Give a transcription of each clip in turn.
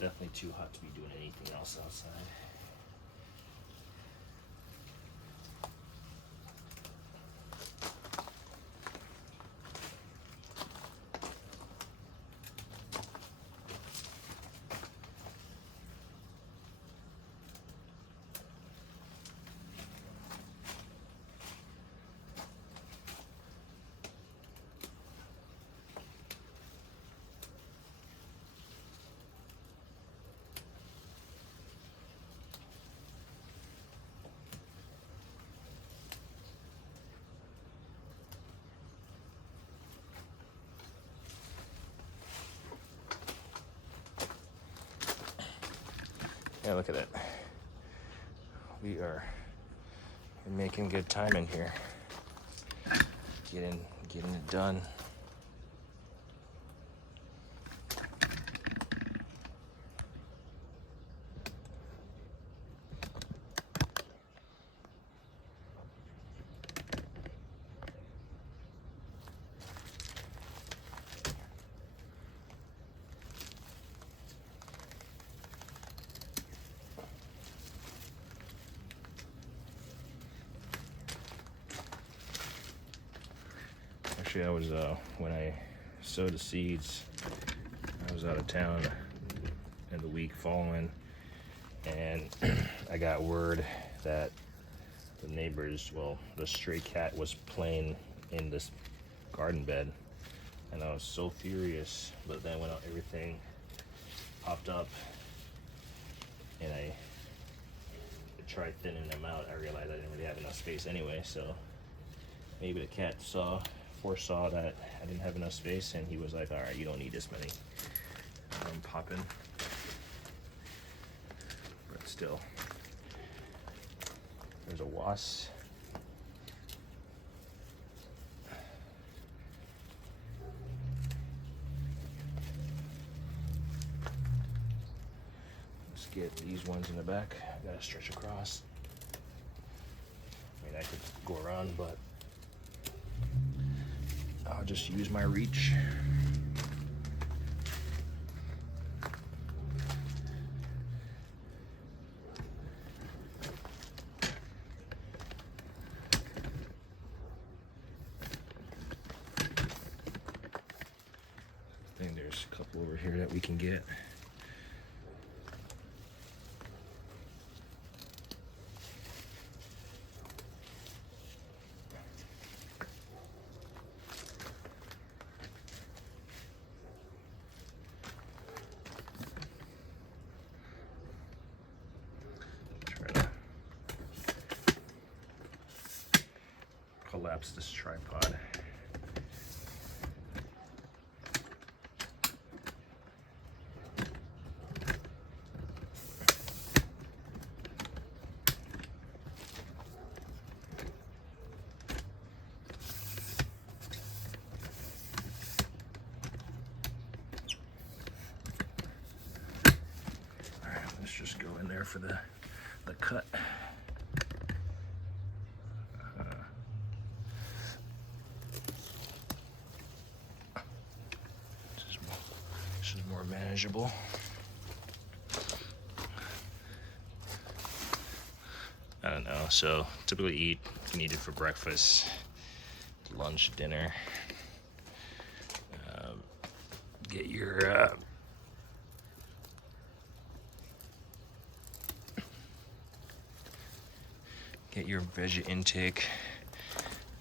definitely too hot to be doing anything else outside. Yeah, look at it. We are making good time in here. Getting it done. Actually, I was when I sowed the seeds, I was out of town in the week following, and I got word that the neighbors, well, the stray cat was playing in this garden bed, and I was so furious. But then when everything popped up and I tried thinning them out, I realized I didn't really have enough space anyway. So maybe the cat foresaw that I didn't have enough space, and he was like, all right, you don't need this many popping. But still, there's a wasp. Let's get these ones in the back. I gotta stretch across. I mean, I could go around, but I'll just use my reach. I think there's a couple over here that we can get. Collapse this tripod. All right, let's just go in there for the cut. This is more manageable. I don't know. So typically you can eat it for breakfast, lunch, dinner. Get your veggie intake.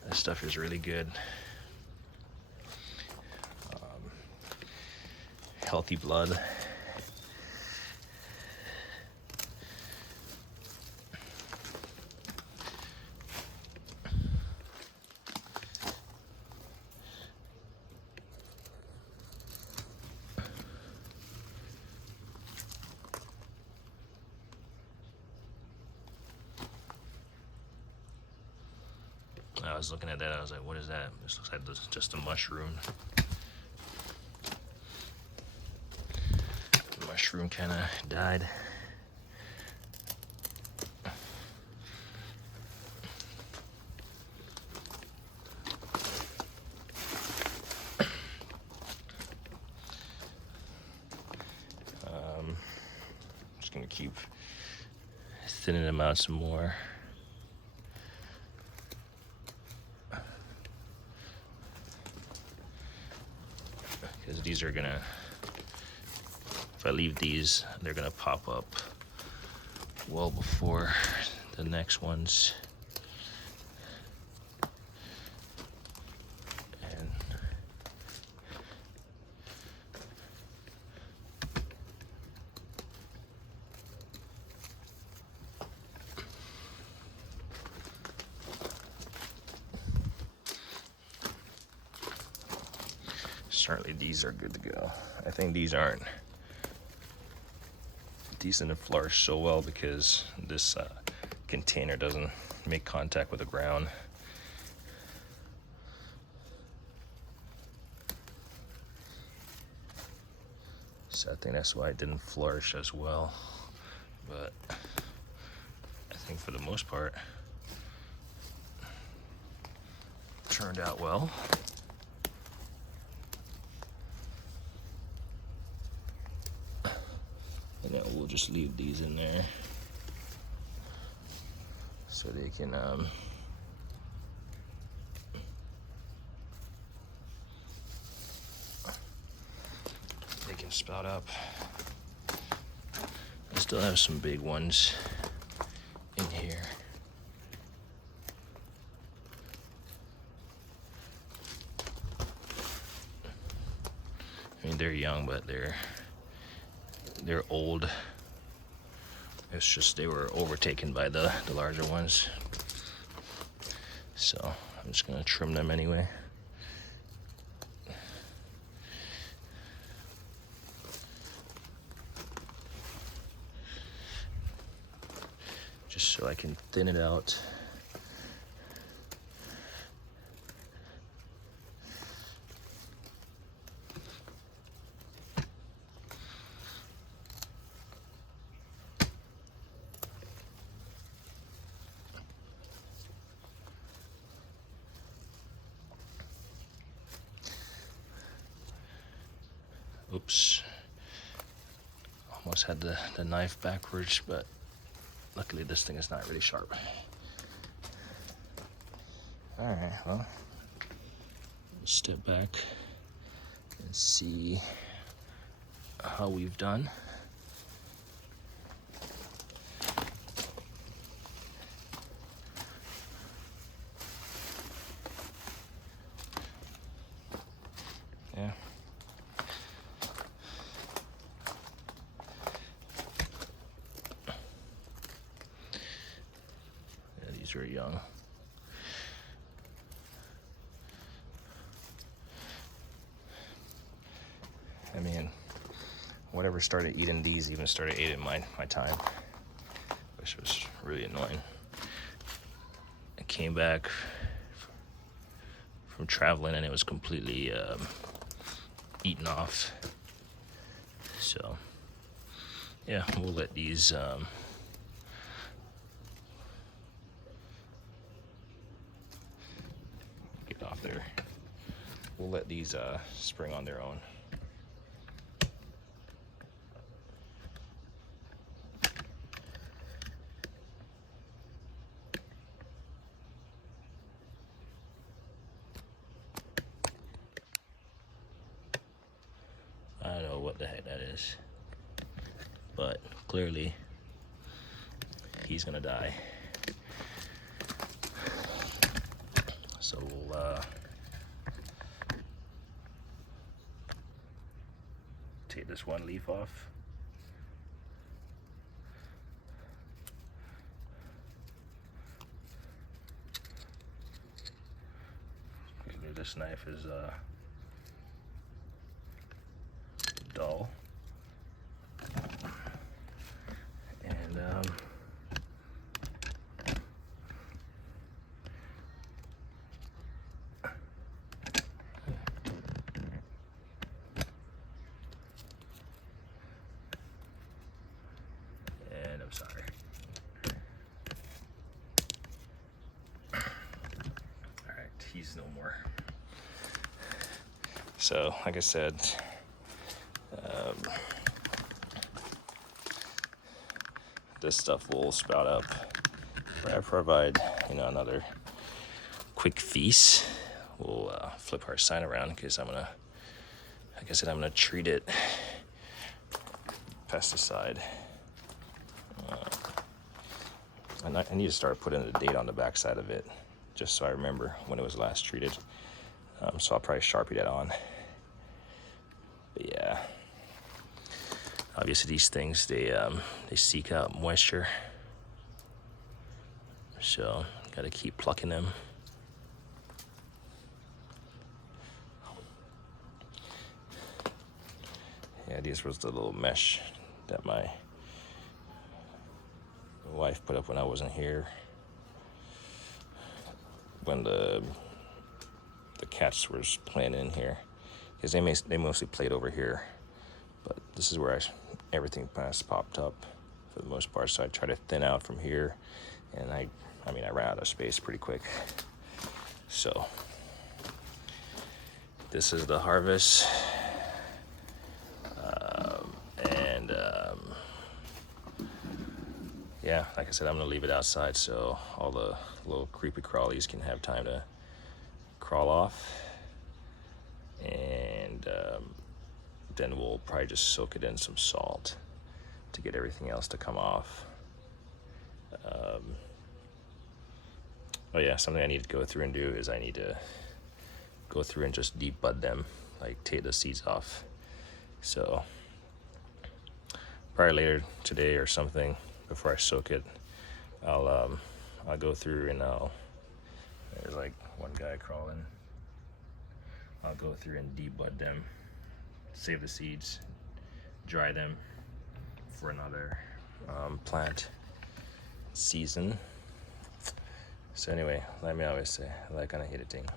That stuff is really good. Healthy blood. I was looking at that, I was like, what is that? This looks like just a mushroom. The mushroom kind of died. keep thinning them out some more. Because these are gonna, if I leave these, they're gonna pop up well before the next ones. And certainly these are good to go. I think these aren't decent to flourish so well because this container doesn't make contact with the ground. So I think that's why it didn't flourish as well. But I think for the most part, it turned out well. And then we'll just leave these in there so they can spout up. I still have some big ones in here. I mean, they're young, but they're old. It's just they were overtaken by the larger ones. So I'm just gonna trim them anyway. Just so I can thin it out. Oops, almost had the knife backwards, but luckily this thing is not really sharp. All right, well, step back and see how we've done. Yeah. These are young. I mean, whatever started eating these even started eating my time, which was really annoying. I came back from traveling and it was completely eaten off. So, yeah, we'll let these get off there. We'll let these spring on their own. I don't know what the heck that is, but clearly he's gonna die. So we'll take this one leaf off. This knife is dull, and I'm sorry. All right, he's no more. So, like I said, this stuff will sprout up. I provide, another quick feast. We'll flip our sign around because I'm gonna treat it pesticide. And I need to start putting the date on the back side of it, just so I remember when it was last treated. So I'll probably Sharpie that on. But yeah, obviously these things, they seek out moisture, so gotta keep plucking them. Yeah, these was the little mesh that my wife put up when I wasn't here, when the cats were playing in here, because they mostly played over here, but this is where everything popped up for the most part. So I try to thin out from here, and I ran out of space pretty quick. So this is the harvest, and yeah, like I said, I'm gonna leave it outside so all the little creepy crawlies can have time to crawl off, and then we'll probably just soak it in some salt to get everything else to come off. Oh yeah, something I need to go through and do is I need to go through and just deep bud them, like take the seeds off. So probably later today or something, before I soak it, I'll go through and there's like one guy crawling. I'll go through and debud them, save the seeds, dry them for another plant season. So anyway, like me always say, I like kind of hit a thing.